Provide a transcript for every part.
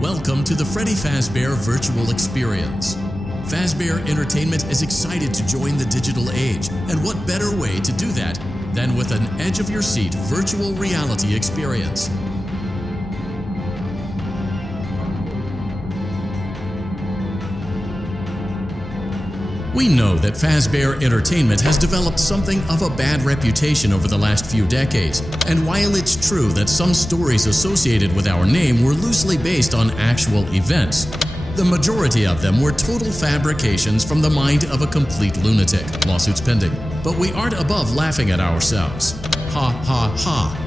Welcome to the Freddy Fazbear Virtual Experience. Fazbear Entertainment is excited to join the digital age, and what better way to do that than with an edge-of-your-seat virtual reality experience. We know that Fazbear Entertainment has developed something of a bad reputation over the last few decades, and while it's true that some stories associated with our name were loosely based on actual events, the majority of them were total fabrications from the mind of a complete lunatic. Lawsuits pending. But we aren't above laughing at ourselves. Ha ha ha.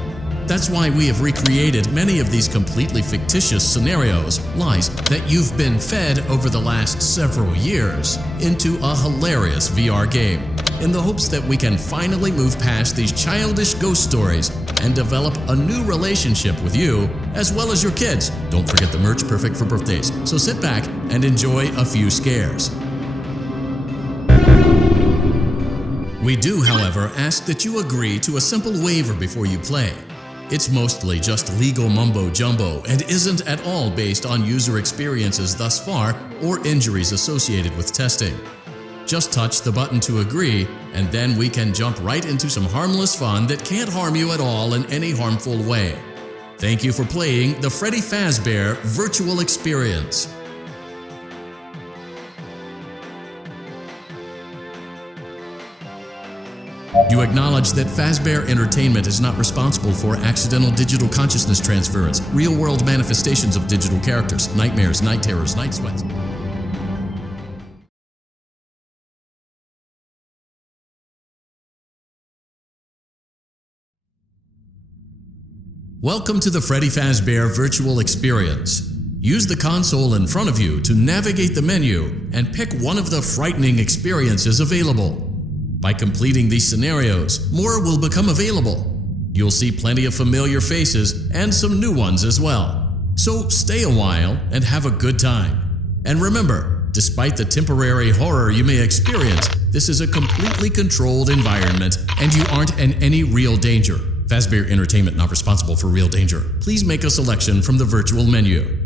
That's why we have recreated many of these completely fictitious scenarios, lies that you've been fed over the last several years, into a hilarious VR game, in the hopes that we can finally move past these childish ghost stories and develop a new relationship with you, as well as your kids. Don't forget the merch, perfect for birthdays. So sit back and enjoy a few scares. We do, however, ask that you agree to a simple waiver before you play. It's mostly just legal mumbo-jumbo and isn't at all based on user experiences thus far or injuries associated with testing. Just touch the button to agree, and then we can jump right into some harmless fun that can't harm you at all in any harmful way. Thank you for playing the Freddy Fazbear Virtual Experience. You acknowledge that Fazbear Entertainment is not responsible for accidental digital consciousness transference, real-world manifestations of digital characters, nightmares, night terrors, night sweats. Welcome to the Freddy Fazbear Virtual Experience. Use the console in front of you to navigate the menu and pick one of the frightening experiences available. By completing these scenarios, more will become available. You'll see plenty of familiar faces and some new ones as well. So stay a while and have a good time. And remember, despite the temporary horror you may experience, this is a completely controlled environment and you aren't in any real danger. Fazbear Entertainment not responsible for real danger. Please make a selection from the virtual menu.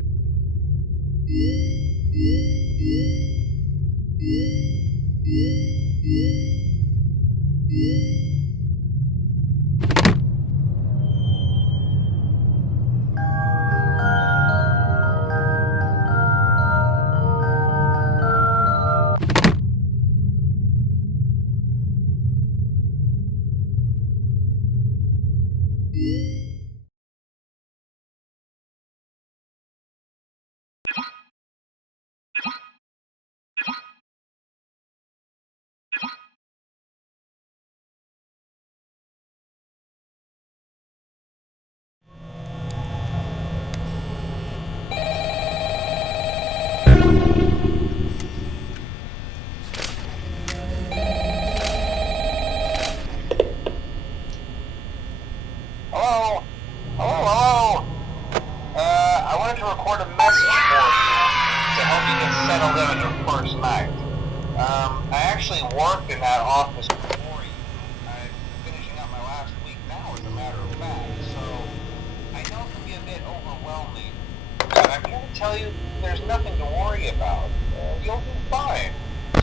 I actually worked in that office before you. I'm finishing up my last week now, as a matter of fact, so I know it can be a bit overwhelming, but I'm here to tell you there's nothing to worry about. You'll be fine.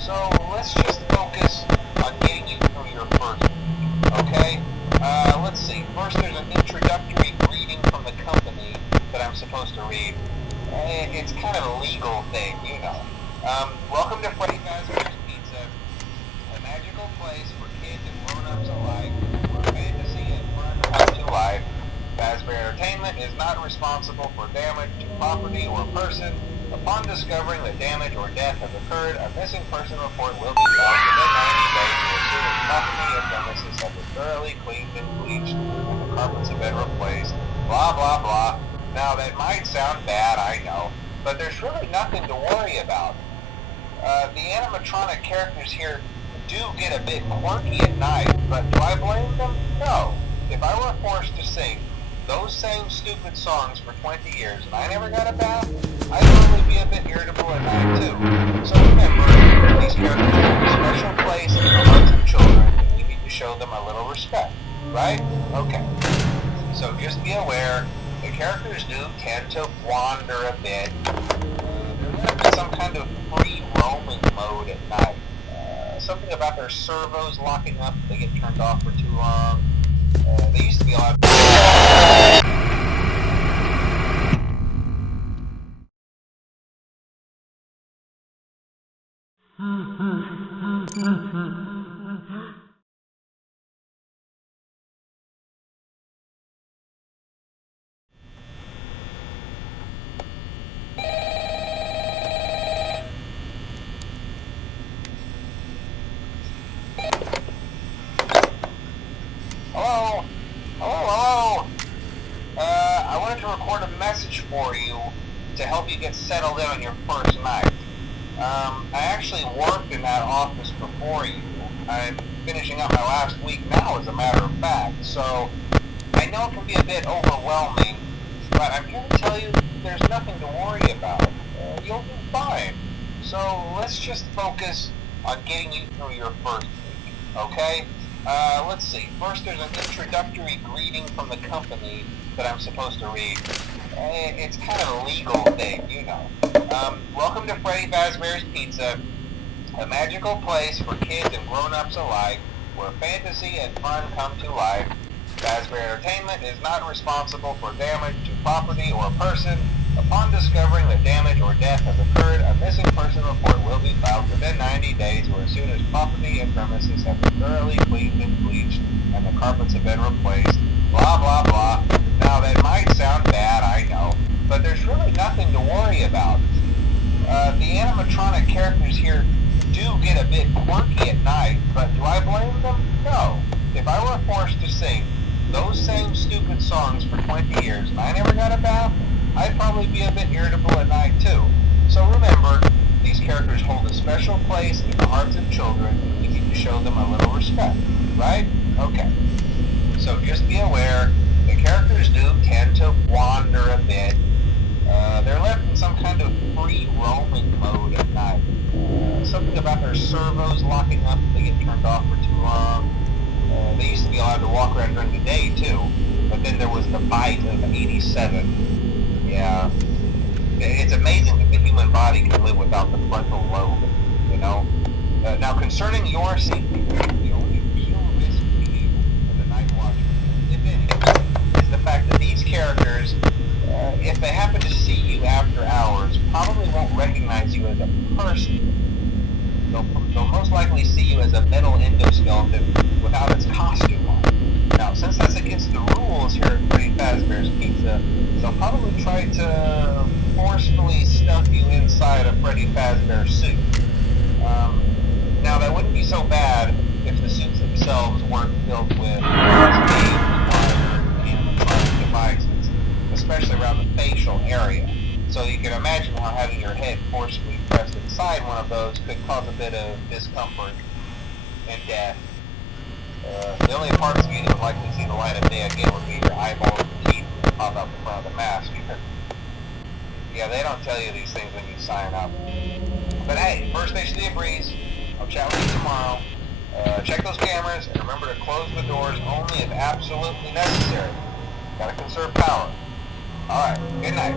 So let's just focus on getting you through your first week, okay? Let's see. First, there's an introductory greeting from the company that I'm supposed to read. It's kind of a legal thing, you know. Welcome to Freddy Fazbear's Pizza, a magical place for kids and grown-ups alike, where fantasy and fun come to life. Fazbear Entertainment is not responsible for damage to property or person. Upon discovering that damage or death has occurred, a missing person report will be filed within 90 days to ensure that property and premises have been thoroughly cleaned and bleached and the carpets have been replaced. Blah, blah, blah. Now, that might sound bad, I know, but there's really nothing to worry about. The animatronic characters here do get a bit quirky at night, but do I blame them? No. If I were forced to sing those same stupid songs for 20 years and I never got a bath, I'd probably be a bit irritable at night too. So remember, these characters have a special place in the hearts of children, and we need to show them a little respect, right? Okay. So just be aware, they characters do tend to wander a bit. They're in some kind of free roaming mode at night. Something about their servos locking up if they get turned off for too long. They used to be allowed. Hello? Hello? I wanted to record a message for you to help you get settled in on your first night. I actually worked in that office before you. I'm finishing up my last week now, as a matter of fact, so I know it can be a bit overwhelming, but I'm here to tell you there's nothing to worry about. You'll do fine. So let's just focus on getting you through your first week, okay? Let's see. First, there's an introductory greeting from the company that I'm supposed to read. It's kind of a legal thing, you know. Welcome to Freddy Fazbear's Pizza, a magical place for kids and grown-ups alike, where fantasy and fun come to life. Fazbear Entertainment is not responsible for damage to property or person. Upon discovering that damage or death has occurred, a missing person report will be filed within 90 days or as soon as property and premises have been thoroughly cleaned and bleached and the carpets have been replaced. Blah, blah, blah. Now, that might sound bad, I know, but there's really nothing to worry about. The animatronic characters here do get a bit quirky at night, but do I blame them? No. If I were forced to sing those same stupid songs for 20 years and I never got a bath, I'd probably be a bit irritable at night too. So remember, these characters hold a special place in the hearts of children, and we need to show them a little respect, right? Okay. So just be aware, the characters do tend to wander a bit. They're left in some kind of free roaming mode at night. Something about their servos locking up if they get turned off for too long. They used to be allowed to walk around during the day too, but then there was the bite of 87. Yeah. It's amazing that the human body can live without the frontal lobe, you know? Now, concerning your safety, the only real risk to you as a night watcher, if any, is the fact that these characters, if they happen to see you after hours, probably won't recognize you as a person. They'll most likely see you as a metal endoskeleton without its costume on. Now, since that's against the rules here at Freddy Fazbear's Pizza, they'll probably try to forcefully stuff you inside a Freddy Fazbear suit. Now, that wouldn't be so bad if the suits themselves weren't filled with animatronic devices, especially around the facial area. So you can imagine how having your head forcibly pressed inside one of those could cause a bit of discomfort and death. The only parts of you that would likely see the light of day again would be your eyeballs and teeth that pop out the front of the mask. Yeah, they don't tell you these things when you sign up. But hey, first station of the breeze. I'll chat with you tomorrow. Check those cameras and remember to close the doors only if absolutely necessary. Gotta conserve power. Alright, good night.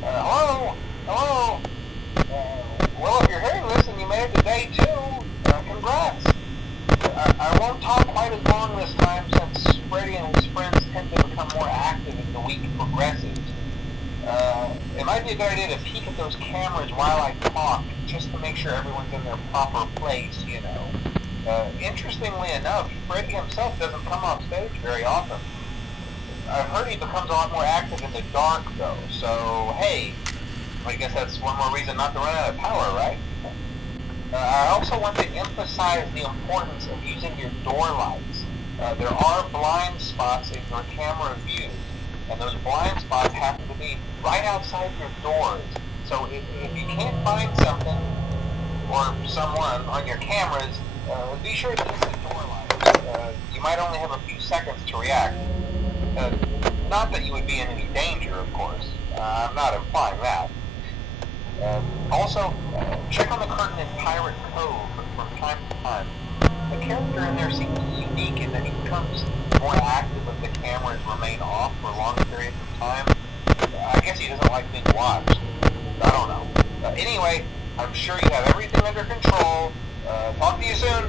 Hello? Hello? Well, if you're hearing this and you made it to day 2, congrats. I won't talk quite as long this time since Freddy and his friends tend to become more active as the week progresses. It might be a good idea to peek at those cameras while I talk, just to make sure everyone's in their proper place, you know. Interestingly enough, Freddy himself doesn't come off stage very often. I've heard he becomes a lot more active in the dark, though, so hey, I guess that's one more reason not to run out of power, right? I also want to emphasize the importance of using your door lights. There are blind spots in your camera view, and those blind spots happen to be right outside your doors. So if you can't find something or someone on your cameras, be sure to use the door lights. You might only have a few seconds to react. Not that you would be in any danger, of course. I'm not implying that. Also, check on the curtain in Pirate Cove from time to time. The character in there seems unique in that he becomes more active if the cameras remain off for long periods of time. I guess he doesn't like being watched. I don't know. Anyway, I'm sure you have everything under control. Talk to you soon.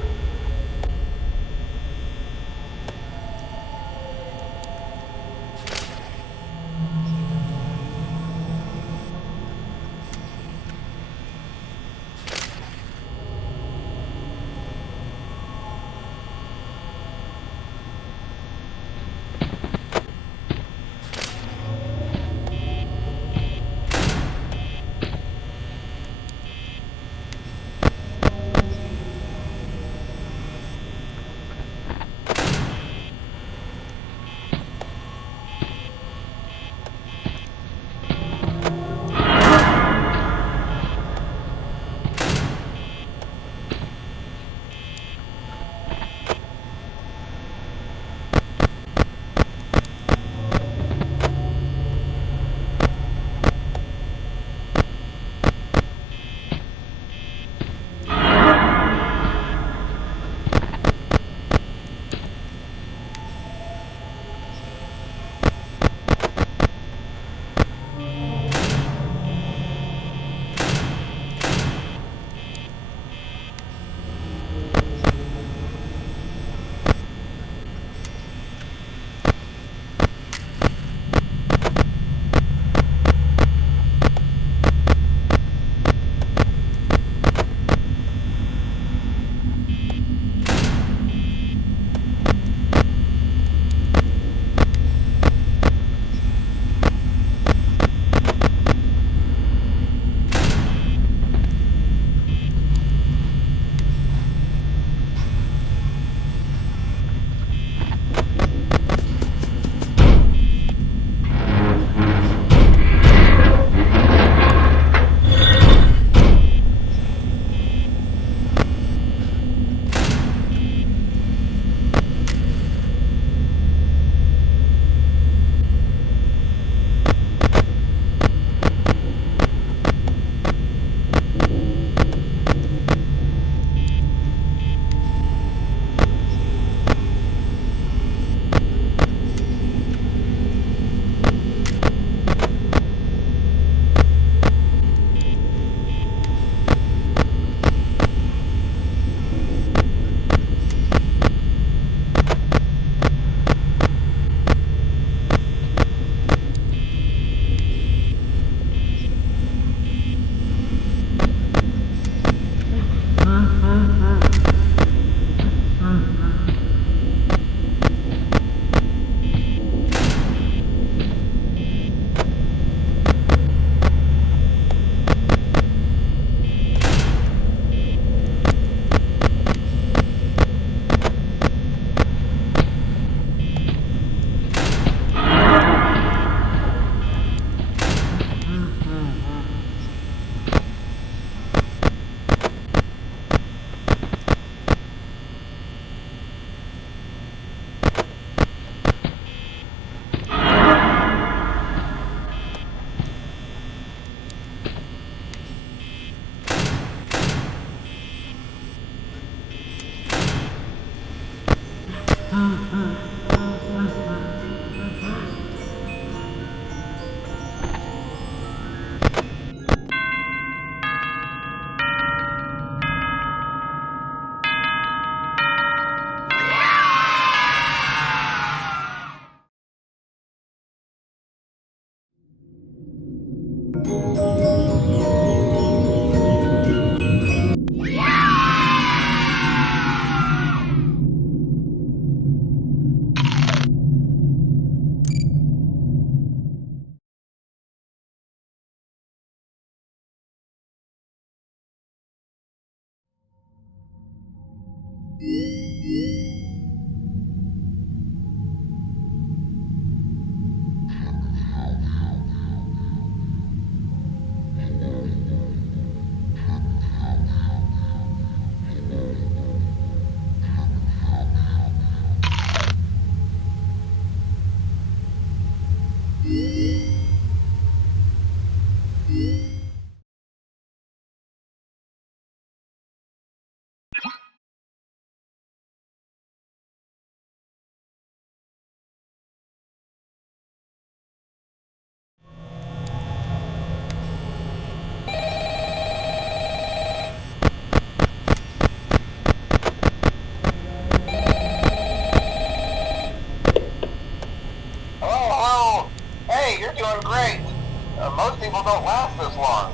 Hello, hello. Hey, you're doing great. Most people don't last this long.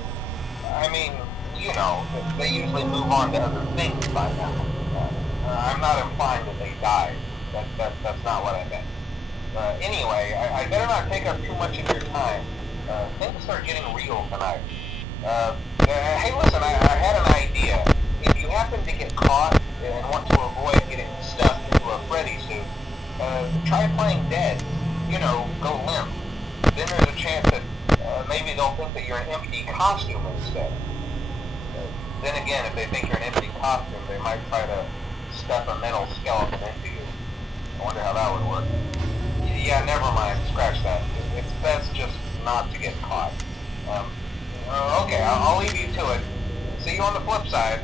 I mean, you know, they usually move on to other things by now. I'm not implying that they died. That's not what I meant. Anyway, I better not take up too much of your time. Things are getting real tonight. Hey, listen, I had an idea. If you happen to get caught and want to avoid getting stuffed into a Freddy suit, try playing dead. You know, go limp. Then there's a chance that maybe they'll think that you're an empty costume instead. Then again, if they think you're an empty costume, they might try to stuff a metal skeleton into you. I wonder how that would work. Yeah, never mind. Scratch that. It's best just not to get caught. Okay, I'll leave you to it. See you on the flip side.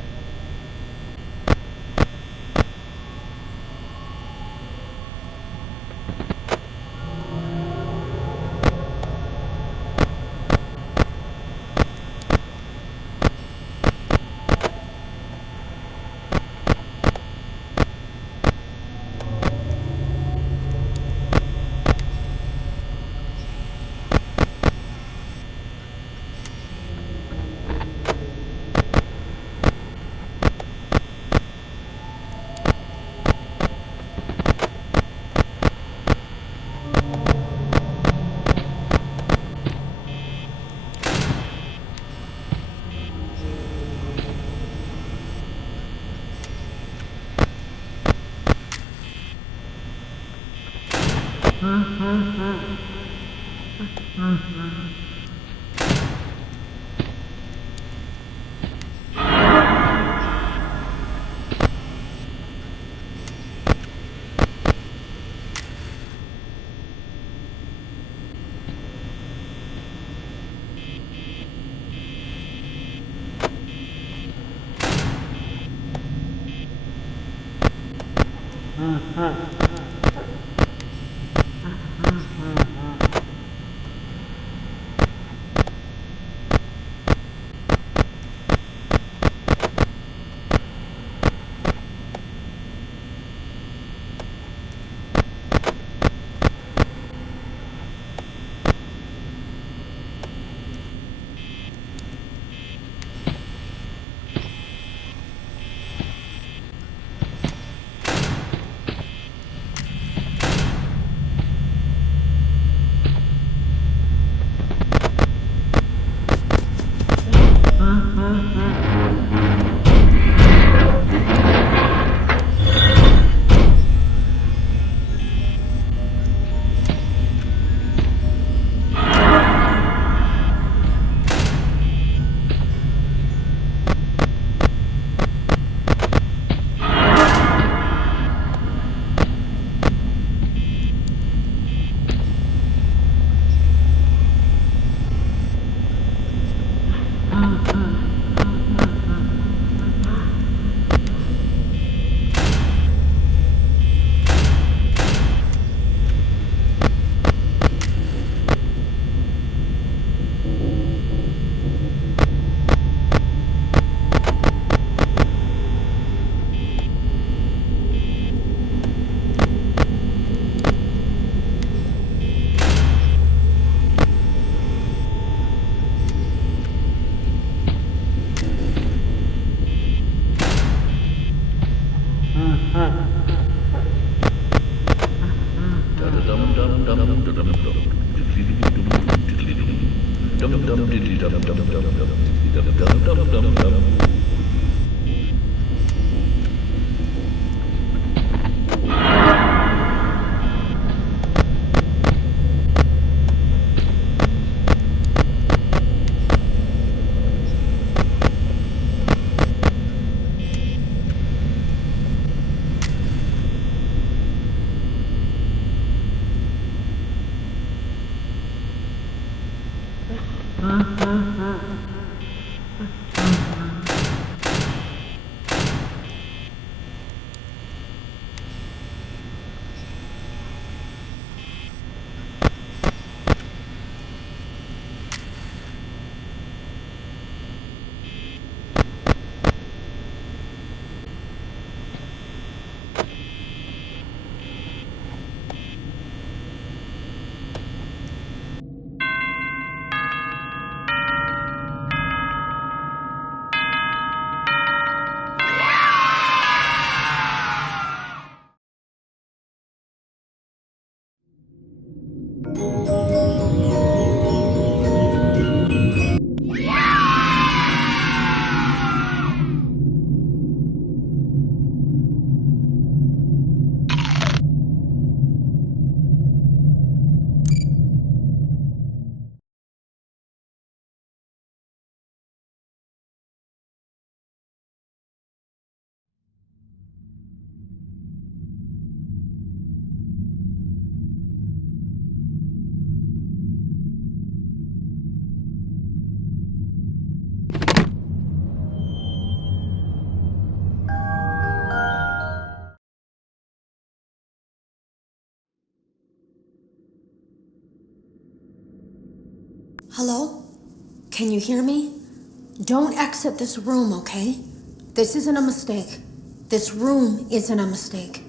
Hello? Can you hear me? Don't exit this room, okay? This isn't a mistake. This room isn't a mistake.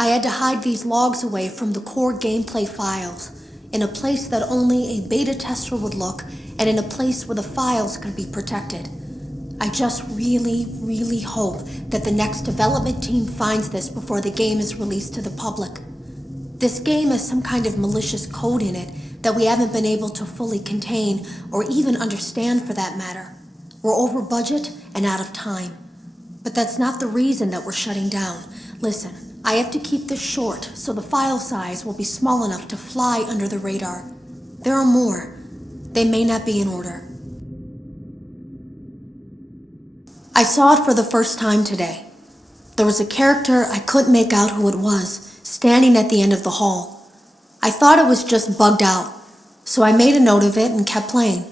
I had to hide these logs away from the core gameplay files, in a place that only a beta tester would look, and in a place where the files could be protected. I just really hope that the next development team finds this before the game is released to the public. This game has some kind of malicious code in it that we haven't been able to fully contain or even understand for that matter. We're over budget and out of time. But that's not the reason that we're shutting down. Listen, I have to keep this short so the file size will be small enough to fly under the radar. There are more. They may not be in order. I saw it for the first time today. There was a character I couldn't make out who it was, standing at the end of the hall. I thought it was just bugged out, so I made a note of it and kept playing.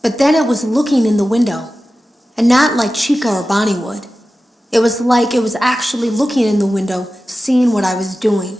But then it was looking in the window, and not like Chica or Bonnie would. It was like it was actually looking in the window, seeing what I was doing.